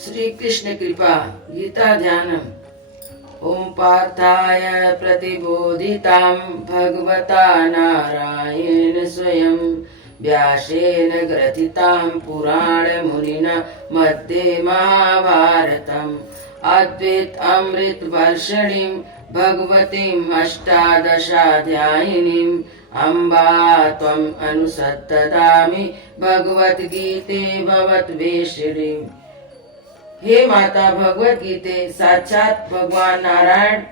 श्री कृष्ण कृपा गीता ध्यानम। ओम पार्थाय प्रतिबोधितां भगवता नारायण स्वयं व्यासेन ग्रथितां पुराण मुनिना मध्ये महाभारतम् अद्वैत अमृत वर्षिणीं भगवतीम् अष्टादशाध्यायिनीम् अम्बा त्वम् अनुसत्तदामि भगवद्गीते भवद्वेषिणीम्। हे माता, भगवत गीते साक्षात भगवान नारायण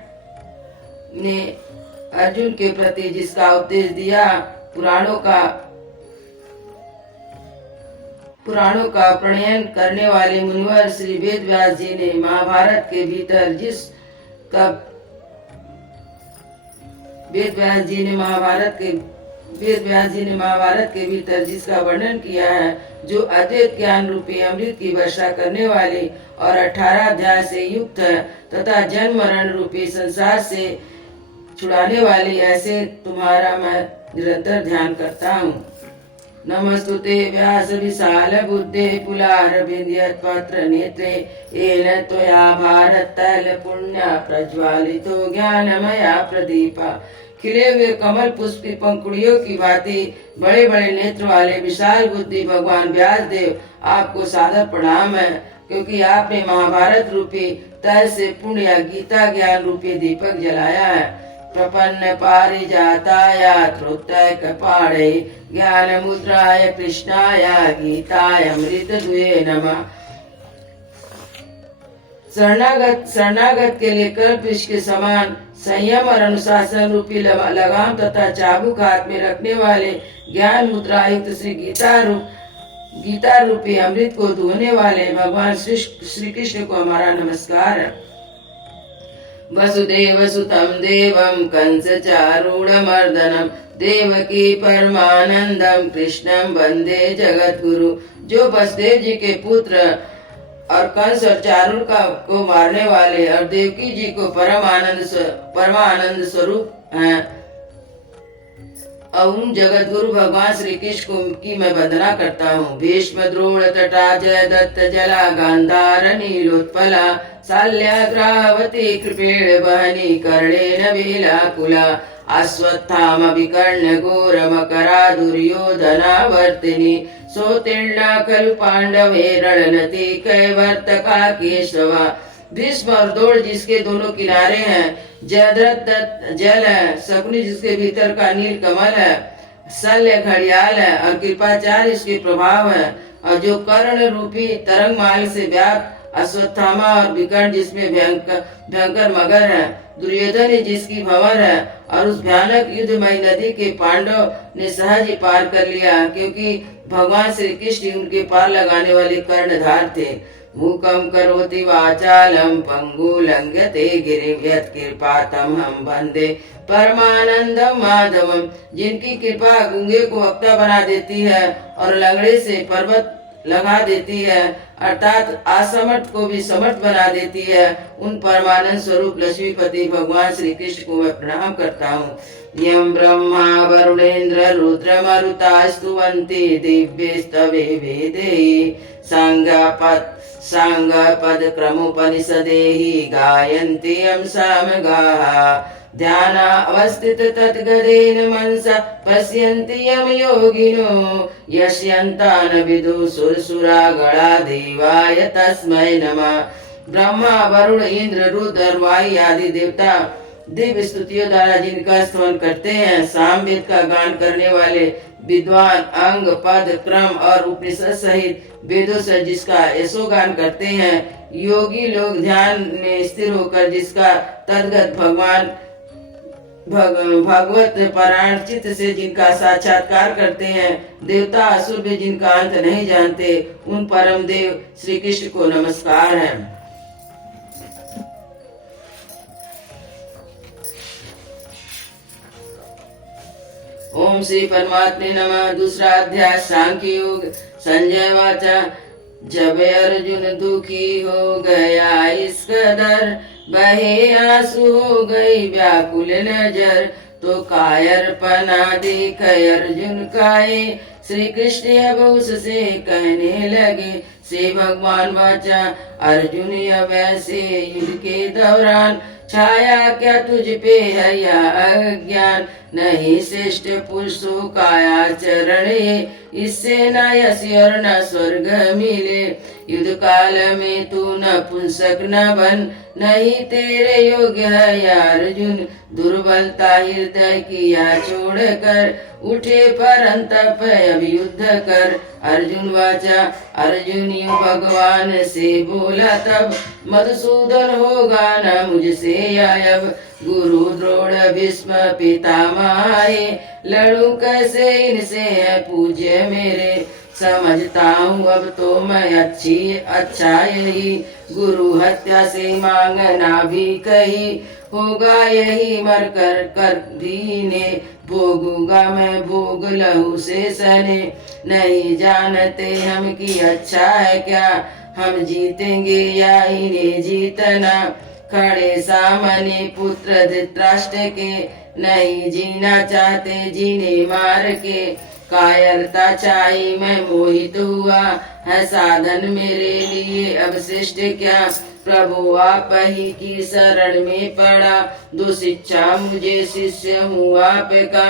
ने अर्जुन के प्रति जिसका उपदेश दिया, पुराणों का प्रणयन करने वाले मुनिवर श्री वेद व्यास जी ने महाभारत के भीतर वेद व्यास जी ने महाभारत के भीतर जिसका वर्णन किया है, जो अद्वैत ज्ञान रूपी अमृत की वर्षा करने वाली और 18 अध्याय से युक्त है तथा जन्म मरण रूपी संसार से छुड़ाने वाली, ऐसे तुम्हारा मैं निरंतर ध्यान करता हूँ। नमस्तुते व्यास विशाल बुद्धे पुलार विंध्यत पत्र नेत्रे येन त्वया भारत तैल पुण्य प्रज्वालितो ज्ञानमया प्रदीपा। खिले हुए कमल पुष्प की पंखुड़ियों की भांति बड़े बड़े नेत्र वाले विशाल बुद्धि भगवान व्यास देव, आपको सादर प्रणाम है, क्योंकि आपने महाभारत रूपी तैल से पुण्य या गीता ज्ञान रूपी दीपक जलाया है। प्रपन्न पारिजाताय त्रोत्तय कपाड़े ज्ञान मुद्राय कृष्णाय गीताय अमृत दुए नमः। शरणागत के लिए कल्पवृक्ष के समान संयम और अनुशासन रूपी लगाम तथा चाबुक हाथ में रखने वाले ज्ञान मुद्रा युक्त श्री गीता रूपी अमृत को धोने वाले भगवान श्री कृष्ण को हमारा नमस्कार है। वसुदेव सुतम देवम कंस चारूढ़मर्दनम देवकी परमानंदम कृष्णम वंदे जगत गुरु। जो वसुदेव जी के पुत्र और कंस और चारूर को मारने वाले और देवकी जी को परमानंद स्वरूप हैं, उन जगत गुरु भगवान श्री कृष्ण की मैं वंदना करता हूँ। भीष्म द्रोण तटा जय दत्त जला गांधार नीलोत्पला शल्यग्रावती कृपेण वहनी कर्णेन वेलाकुला अश्वत्थाम विकर्ण घोर मकरा दुर्योधनावर्तिनी सोतीर्णा खलु पांडवे रणनति कैवर्तका केशवा। भीष्म और द्रोण जिसके दोनों किनारे हैं, जयद्रथ जल है, शकुनी जिसके भीतर का नील कमल है, शल्य घड़ियाल है और कृपाचार्य इसके प्रभाव है, और जो कर्ण रूपी तरंग माल से व्याप्त अश्वत्थामा और विकर्ण जिसमें भयंकर मगर है, दुर्योधन जिसकी भंवर है, और उस भयानक युद्धमय नदी के पांडव ने सहज ही पार कर लिया, क्योंकि भगवान श्री कृष्ण उनके पार लगाने वाले कर्णधार थे। मूकम करोति वाचालम पंगु लंघ्यते गिरिं यत्कृपा तमहं वन्दे परमानंदम माधवम। जिनकी कृपा गूंगे को वक्ता बना देती है और लंगड़े से पर्वत लगा देती है, अर्थात असमर्थ को भी समर्थ बना देती है, उन परमानंद स्वरूप लक्ष्मीपति भगवान श्री कृष्ण को मैं प्रणाम करता हूँ। यम ब्रह्मा वरुणेन्द्र रुद्र मरुता स्तुवन्ति दिव्यस्तवे वेदेहि सांग पद क्रमोपनिषदेहि गायन्ति यं सामगाः। ध्याना अवस्थित तद्गदेन मनसा पश्यन्ति यम योगिनो यस्यन्तान विदु सुरसुरा गणा देवाय तस्मै नमः। ब्रह्मा वरुण इंद्र रुद्र वायु आदि देवता दिव्य स्तुतियों द्वारा जिनका स्तवन करते हैं, सामवेद का गान करने वाले विद्वान अंग पद क्रम और उपनिषद सहित वेदों से जिसका यशोगान करते हैं, योगी लोग ध्यान में स्थिर होकर जिसका तद्गत भागवत पारायण चित्त से जिनका साक्षात्कार करते हैं, देवता असुर भी जिनका अंत नहीं जानते, उन परम देव श्री कृष्ण को नमस्कार है। ओम श्री परमात्मे नमः। दूसरा अध्याय सांख्य योग। संजय वाचा, जब अर्जुन दुखी हो गया इस कदर, बहे आंसू हो गई व्याकुल नजर, तो कायरपना देख अर्जुन काये, श्री कृष्ण अब उससे कहने लगे, से भगवान वाचा। अर्जुन अब ऐसे युद्ध के दौरान छाया क्या तुझ पे है या अज्ञान। नहीं श्रेष्ठ पुरुषों का आचरण इससे न यश और न स्वर्ग मिले। युद्ध काल में तू नपुंसक न बन नहीं तेरे योग्य है या अर्जुन। दुर्बलता हृदय किया छोड़कर उठे पर अंतप अब युद्ध कर। अर्जुन वाचा अर्जुन यु भगवान से बोला तब मधुसूदन होगा न मुझसे अब। गुरु द्रोण भीष्म पितामह लड़ू कैसे इनसे है पूज्य मेरे। समझता हूँ अब तो मैं अच्छा यही गुरु हत्या से मांगना भी कही। होगा यही मर कर भी ने भोगूंगा मैं भोग लहू से सने। नहीं जानते हम कि अच्छा है क्या हम जीतेंगे या इन्हें जीतना। खड़े सामने पुत्र धृतराष्ट्र के नहीं जीना चाहते जिन्हें मार के। कायरता चाही मैं मोहित हुआ है साधन मेरे लिए अब श्रेष्ठ क्या। प्रभु आप ही की शरण में पड़ा दो शिक्षा मुझे शिष्य हूँ आपका।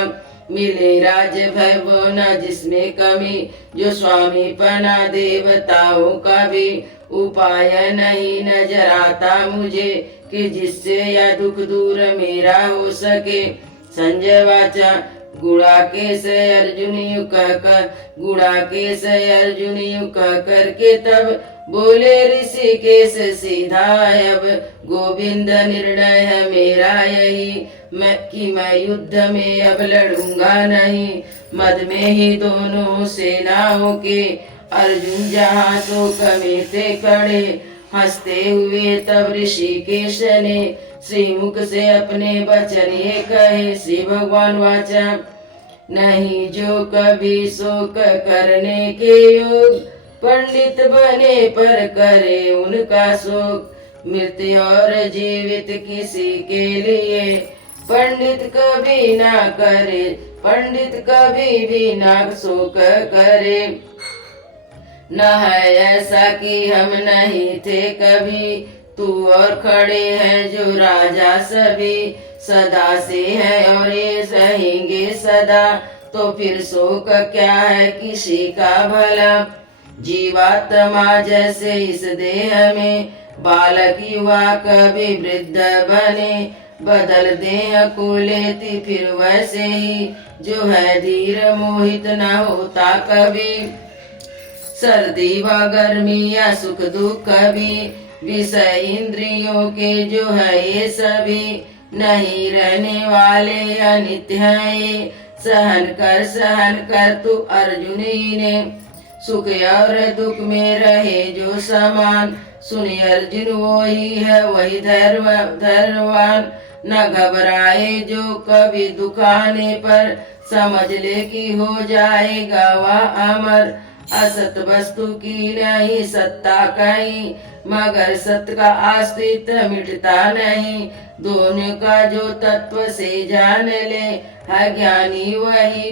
मिले राज्य भैभव न जिसमें कमी जो स्वामी पना देवताओं का भी। उपाय नहीं नजर आता मुझे कि जिससे यह दुख दूर मेरा हो सके। संजय वाचा गुड़ाकेश अर्जुन यु कहकर गुड़ाकेश अर्जुन यु कहकर के तब बोले ऋषिकेश सीधा अब। गोविंद निर्णय है मेरा यही मैं युद्ध में अब लड़ूंगा नहीं। मद में ही दोनों सेनाओं के अर्जुन जहाँ तो कमे थे खड़े। हंसते हुए तब ऋषिकेश ने श्रीमुख से अपने वचन ये कहे। श्री भगवान वाचा नहीं जो कभी शोक करने के योग पंडित बने पर करे उनका शोक। मृत्यु और जीवित किसी के लिए पंडित कभी ना करे पंडित कभी भी ना शोक करे। न है ऐसा कि हम नहीं थे कभी तू और खड़े हैं जो राजा सभी। सदा से है और ये सहेंगे सदा तो फिर शोक क्या है किसी का भला। जीवात्मा जैसे इस देह में बालक युवा कभी वृद्ध बने। बदल देह को लेती फिर वैसे ही जो है धीर मोहित न होता कभी। सर्दी व गर्मी या सुख दुख भी विषय इंद्रियों के जो है ये सभी। नहीं रहने वाले अनित्य हैं सहन कर तू अर्जुन ही ने। सुख और दुख में रहे जो समान सुन अर्जुन वो ही है वही धैर्यवान। न घबराए जो कभी दुख आने पर समझ ले कि हो जाएगा वह अमर। असत वस्तु की नहीं सत्ता कहीं मगर सत्य का अस्तित्व मिटता नहीं। दोनों का जो तत्व से जान ले है ज्ञानी वही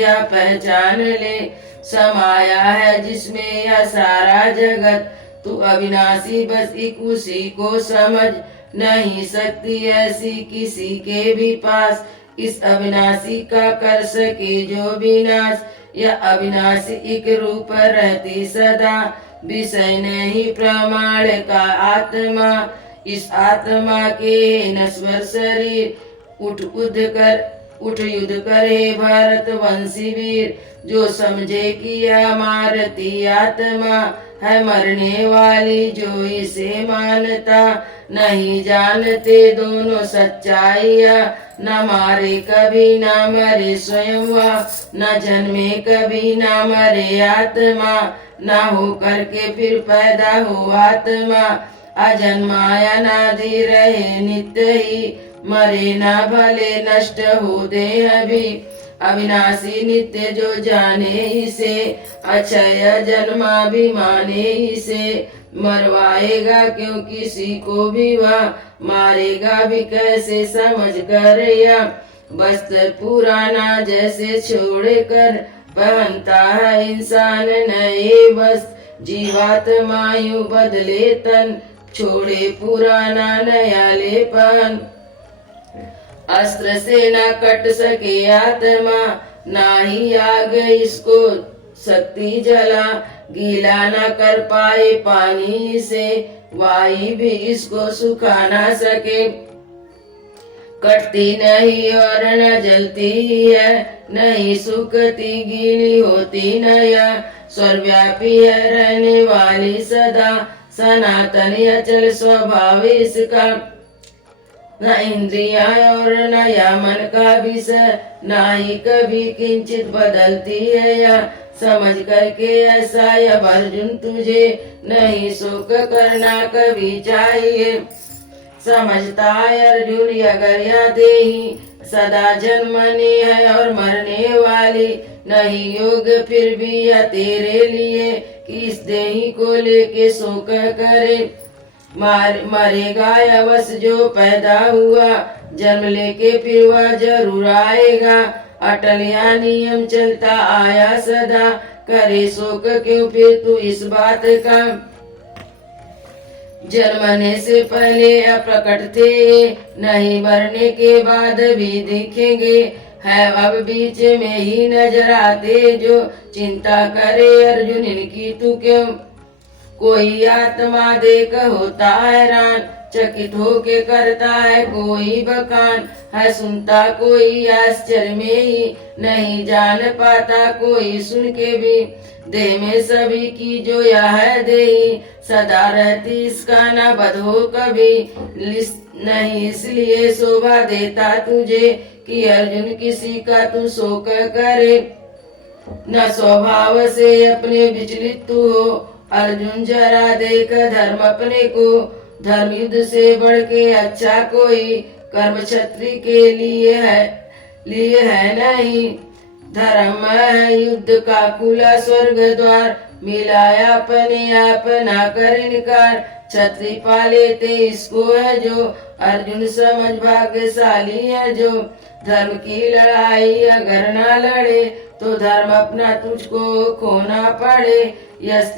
या पहचान ले। समाया है जिसमें यह सारा जगत तू अविनाशी बस एक उसी को समझ। नहीं सकती ऐसी किसी के भी पास इस अविनाशी का कर सके जो विनाश। यह अविनाशी एक रूप रहती सदा विषय नहीं प्रमाण का आत्मा। इस आत्मा के नश्वर शरीर उठ युद्ध करे भारत वंशी वीर। जो समझे कि यह मारती आत्मा है मरने वाली जो इसे मानता। नहीं जानते दोनों सच्चाइया न मारे कभी न मरे स्वयं वह। न जन्मे कभी न मरे आत्मा न हो करके फिर पैदा हो आत्मा। अजन्माया नादि रहे नित्य ही मरे न भले नष्ट हो देह भी। अविनाशी नित्य जो जाने इसे अक्षय जन्मा भी माने इसे। मरवाएगा क्यों किसी को भी वह मारेगा भी कैसे समझ कर। या वस्त्र पुराना जैसे छोड़ कर पहनता है इंसान नए वस्त्र। जीवात्मा यूं बदले तन, छोड़े पुराना नया लेपन। अस्त्र से न कट सके आत्मा, ना ही आग इसको शक्ति जला। गीला न कर पाए पानी से, वायु भी इसको सुखा ना सके। कटती नहीं और न जलती है, नहीं सुखती गीली होती न यह। सर्वव्यापी है रहने वाली सदा, सनातन अचल स्वभाव इसका। न इंद्रिया और न या मन का विषय, ना ही कभी किंचित बदलती है यह। समझ करके ऐसा अब अर्जुन तुझे, नहीं शोक करना कभी चाहिए। समझता है अर्जुन अगर यह देही, सदा जन्मने है और मरने वाली। नहीं योग फिर भी यह तेरे लिए, कि इस देही को लेके शोक करे। मरेगा अवश्य जो पैदा हुआ, जन्म लेके फिर वह जरूर आएगा। अटल या नियम चलता आया सदा, करे शोक क्यों फिर तू इस बात का। जन्मने से पहले अप्रकट थे, नहीं मरने के बाद भी दिखेंगे। है अब बीच में ही नजर आते जो, चिंता करे अर्जुन इनकी तू क्यों। कोई आत्मा देख होता हैरान, चकित होके करता है कोई बखान। है सुनता कोई आश्चर्य में ही, नहीं जान पाता कोई सुन के भी। देह में सभी की जो यह है देही, सदा रहती इसका न बध हो कभी। नहीं इसलिए शोभा देता तुझे, कि अर्जुन किसी का तू शोक करे। न स्वभाव से अपने विचलित तू हो, अर्जुन जरा देख धर्म अपने को। धर्म युद्ध से बढ़ के अच्छा कोई, कर्म क्षत्रिय के लिए है नहीं। धर्म है युद्ध का खुला स्वर्ग द्वार, मिलाया अपने आप ना कर इनकार। क्षत्रिय पाले ते इसको है जो, अर्जुन समझ भाग्यशाली है जो। धर्म की लड़ाई अगर ना लड़े, तो धर्म अपना तुझको खोना पड़े। यस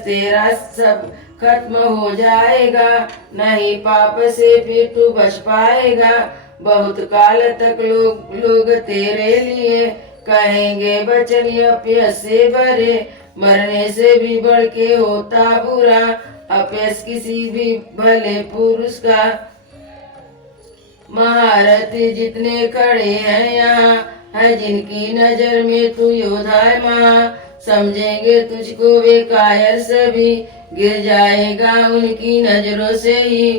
तेरा सब खत्म हो जाएगा, नहीं पाप से फिर तू बच पाएगा। बहुत काल तक लोग तेरे लिए, कहेंगे वचन अपयश से भरे। मरने से भी बढ़ के होता बुरा, अपयश किसी भी भले पुरुष का। महारथी जितने खड़े हैं यहाँ, है जिनकी नजर में तू योद्धा है महा। समझेंगे तुझको वे कायर सभी, गिर जाएगा उनकी नजरों से ही।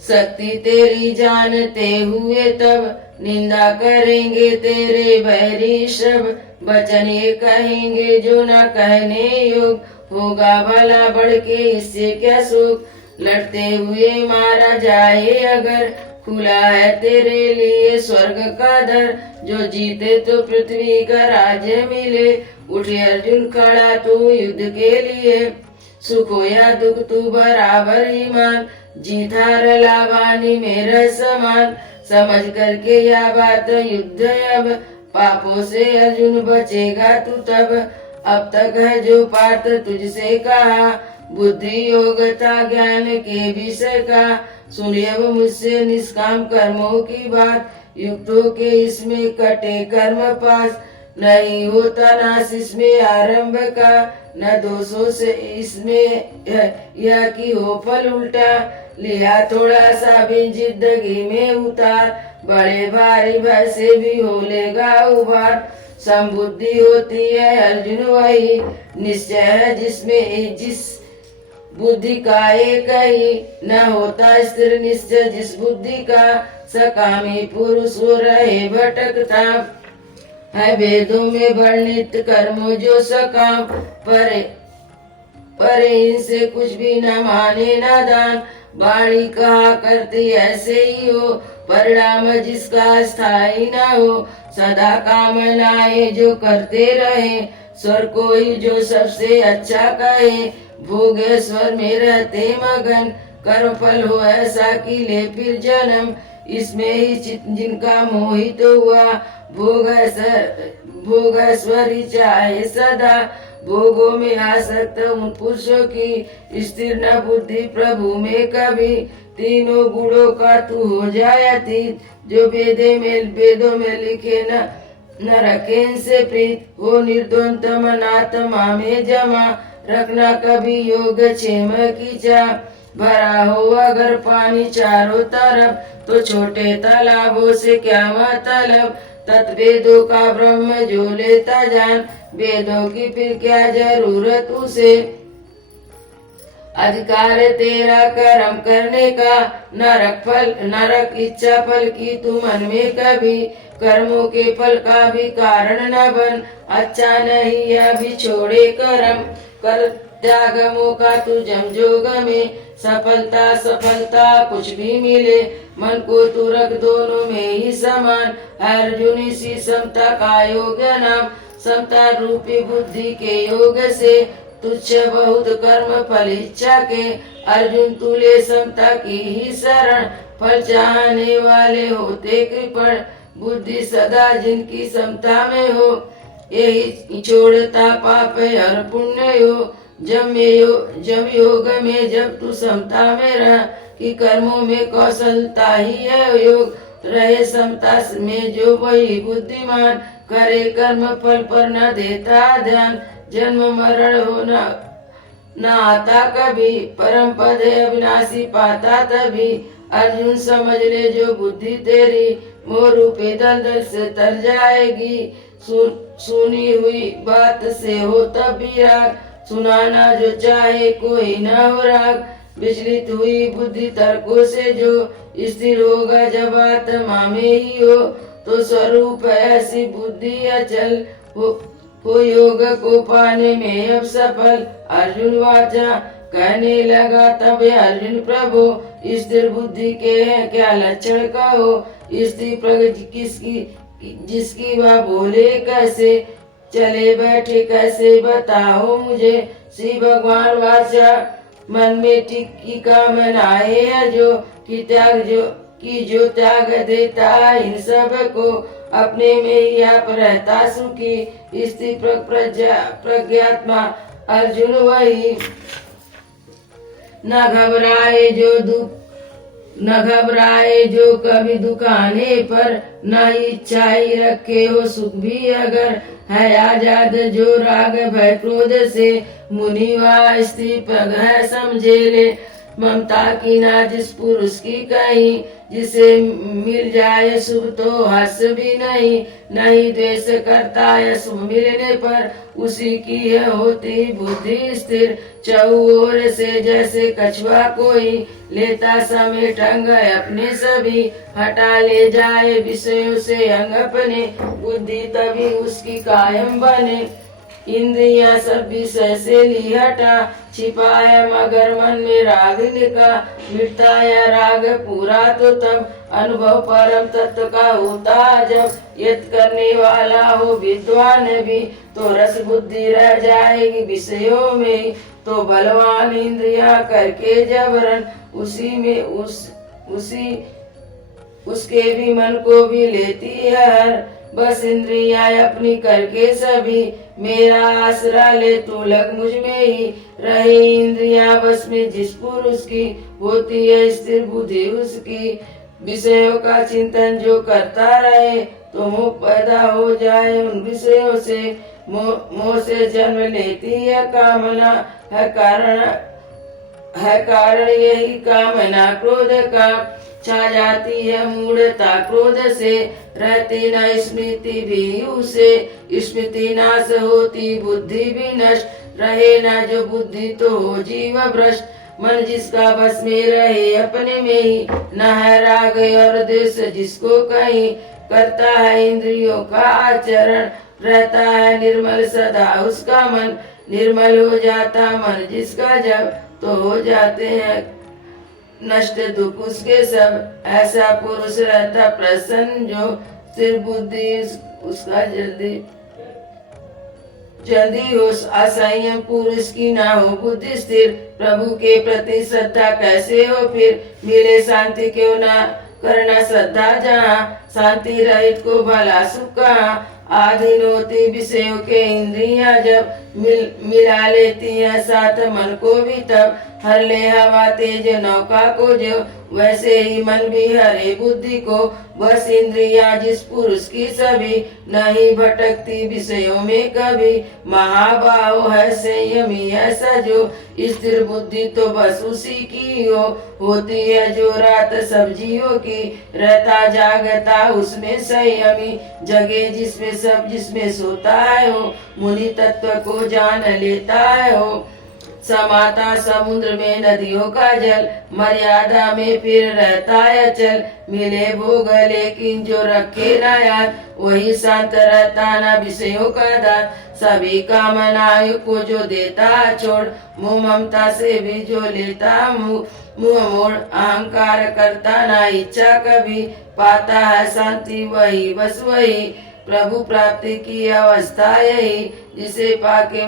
शक्ति तेरी जानते हुए तब, निंदा करेंगे तेरे बैरी सब। वचन ये कहेंगे जो न कहने योग, होगा भला बढ़ के इससे क्या सुख। लड़ते हुए मारा जाए अगर, खुला है तेरे लिए स्वर्ग का दर। जो जीते तो पृथ्वी का राज्य मिले, उठे अर्जुन खड़ा तू युद्ध के लिए। सुख हो या दुख तू बराबर ही मान, जीत हार लावानी मेरा समान। समझ करके यह बात युद्ध अब, पापों से अर्जुन बचेगा तू तब। अब तक है जो पार्थ तुझसे कहा, बुद्धि योग था ज्ञान के विषय का। सुनिए अब मुझसे निष्काम कर्मों की बात, युक्तों के इसमें कटे कर्म पास। नहीं होता नाश इसमें आरंभ का, न दोषों से इसमें यह कि हो फल उल्टा। लिया थोड़ा सा भी जिंदगी में उतार, बड़े भारी भय से भी हो लेगा उबार। समबुद्धि होती है अर्जुन वही, निश्चय है जिसमें जिस बुद्धि का एक ही। न होता स्थिर निश्चय जिस बुद्धि का, सकामी पुरुष हो रहे भटकता। है वेदों में वर्णित कर्म जो सकाम, पर इनसे कुछ भी न माने नादान। वाणी कहा करती ऐसे ही हो, परिणाम जिसका स्थायी न हो। सदा कामनाएं जो करते रहे, स्वर कोई जो सबसे अच्छा कहे। भोग स्वर में रहते मगन, कर्म फल हो ऐसा कि ले फिर जन्म। इसमें ही चित्त जिनका मोहित हुआ, भोग ऐश्वर्य चाहे सदा, भोगों में आसक्त उन पुरुषों की स्थिर न बुद्धि प्रभु में कभी। तीनों गुणों का तू हो जाए अतीत, जो वेदों में लिखे न रखे इनसे प्रीत। हो निर्द्वंद मन आत्मा में जमा, रखना कभी योग क्षेम की चाह। भरा हो अगर पानी चारों तरफ, तो छोटे तालाबों से क्या मतलब। तत्वेदों का ब्रह्म जो लेता जान, वेदों की फिर क्या जरूरत उसे। अधिकार तेरा कर्म करने का, नरक इच्छा फल की तू मन में कभी। कर्मों के फल का भी कारण न बन, अच्छा नहीं यह भी छोड़े कर्म। कर त्याग मौका तू जमजोग में, सफलता कुछ भी मिले। मन को तू रख दोनों में ही समान, अर्जुन इसी समता का योग नाम। समता रूपी बुद्धि के योग से, तुच्छ बहुत कर्म फल इच्छा के। अर्जुन तू ले समता की ही शरण, फल चाहने वाले होते कृपण। बुद्धि सदा जिनकी समता में हो, यही छोड़ता पाप और पुण्य हो। जम योग में जब तू समता में रह, कि कर्मों में कौशलता ही है योग। रहे समता में जो वही बुद्धिमान, करे कर्म फल पर न देता ध्यान। जन्म मरण हो न आता कभी, परम पद है अविनाशी पाता तभी। अर्जुन समझ ले जो बुद्धि तेरी, मोह रूपी दलदल से तर जाएगी। सुनी हुई बात से हो तब भी राग, सुनाना जो चाहे कोई न हो राग। विचलित हुई बुद्धि तर्कों से जो, स्थिर होगा जब आत्मा में ही हो। तो स्वरूप ऐसी बुद्धि अचल हो योग को पाने में अब सफल। अर्जुन वाचा कहने लगा तब अर्जुन प्रभु, स्थिर बुद्धि के हैं क्या लक्षण कहो। स्थिर प्रगति किसकी जिसकी वह बोले कैसे, चले बैठे कैसे बताओ मुझे। श्री भगवान वाचा मन में टिकी कामनाएं है जो, कि जो त्याग देता इन सब को। अपने में ही आप रहता सुखी, स्थिर प्रज्ञात्मा अर्जुन वही। न घबराए जो कभी दुखाने पर, न इच्छाई रखे हो सुख भी अगर। है आजाद जो राग भय क्रोध से, मुनि वा स्त्री प्रग है समझे ले। ममता की ना जिस पुरुष की कहीं, जिसे मिल जाए शुभ तो हर्ष भी नहीं द्वेष करता है शुभ मिलने पर। उसी की है होती बुद्धि स्थिर, चौओर से जैसे कछुआ कोई, लेता समेट अंग अपने सभी। हटा ले जाए विषयों से अंग अपने, बुद्धि तभी उसकी कायम बने। इंद्रियां सब विषय से ली हटा, छिपाया मगर मन में राग निका। मिटता है राग पूरा तो तब, अनुभव परम तत्व का होता जब। यत करने वाला हो विद्वान भी, तो रस बुद्धि रह जाएगी विषयों में। तो बलवान इंद्रियां करके जबरन, उसी में उसके भी मन को भी लेती है हर। बस इंद्रियां अपनी करके सभी, मेरा आसरा ले तू लग मुझ में ही। रहे इंद्रियां बस में जिस पुरुष की, होती है स्थिर बुद्धि उसकी। विषयों का चिंतन जो करता रहे, तो मोह पैदा हो जाए उन विषयों से। मोह से जन्म लेती है कामना, है कारण यही कामना क्रोध का। छा जाती है मूढ़ता क्रोध से, रहती न स्मृति भी उसे। स्मृति नाश होती बुद्धि भी नष्ट, रहे न जो बुद्धि तो हो जीव भ्रष्ट। मन जिसका बस में रहे अपने में ही, न है राग और द्वेष जिसको कहीं। करता है इंद्रियों का आचरण, रहता है निर्मल सदा उसका मन। निर्मल हो जाता मन जिसका जब, तो हो जाते हैं नष्ट दुख उसके सब। ऐसा पुरुष रहता प्रसन्न जो, स्थिर बुद्धि उसका जल्दी हो। असंयम पुरुष की ना हो बुद्धि स्थिर, प्रभु के प्रति श्रद्धा कैसे हो फिर। मिले शांति क्यों ना करना श्रद्धा जहाँ, शांति रहित को भला सुख कहाँ। आधीन होती विषयों के इंद्रियां जब मिला लेती है साथ मन को भी तब, हर ले हवा तेज नौका को जो, वैसे ही मन भी हरे बुद्धि को। बस इंद्रियां जिस पुरुष की सभी, नहीं भटकती विषयों में कभी। महाबाहो है संयमी ऐसा जो, स्थिर बुद्धि तो बस उसी की हो। होती है जो रात सब जीवों की, रहता जागता उसमें संयमी। जगे जिसमें सब जिसमें सोता है हो, मुनि तत्व को जान लेता है हो। समाता समुद्र में नदियों का जल, मर्यादा में फिर रहता है चल। मिले भोग लेकिन जो रखे ना याद, वही शांत रहता ना विषयों का दान। सभी कामनाओं को जो देता छोड़, मुँह ममता से भी जो लेता मुँह मोड़। अहंकार करता ना इच्छा कभी, पाता है शांति वही बस वही। प्रभु प्राप्ति की अवस्था यही, जिसे पाके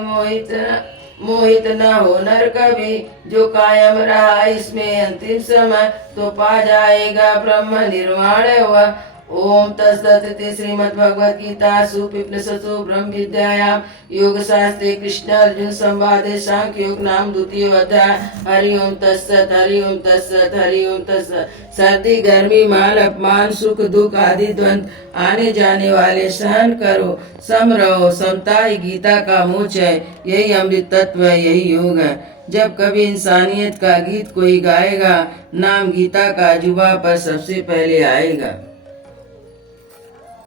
मोहित न हो नर कभी। जो कायम रहा इसमें अंतिम समय, तो पा जाएगा ब्रह्म निर्वाण हुआ। ओम तत्सत् श्रीमद् भगवद गीता सुपिप्लसतु ब्रह्म विद्यायां योग शास्त्रे कृष्ण अर्जुन संवादे सांख्य योग नाम द्वितीय अध्याय। हरि ओम तत्सत् हरि ओम तत्सत् हरि ओम तत्सत्। सर्दी गर्मी माल अपमान सुख दुख आदि द्वंद आने जाने वाले सहन करो, सम रहो। समता ही गीता का मोक्ष है, यही अमृत तत्व है, यही योग है। जब कभी इंसानियत का गीत कोई गाएगा, नाम गीता का जुबा पर सबसे पहले आएगा।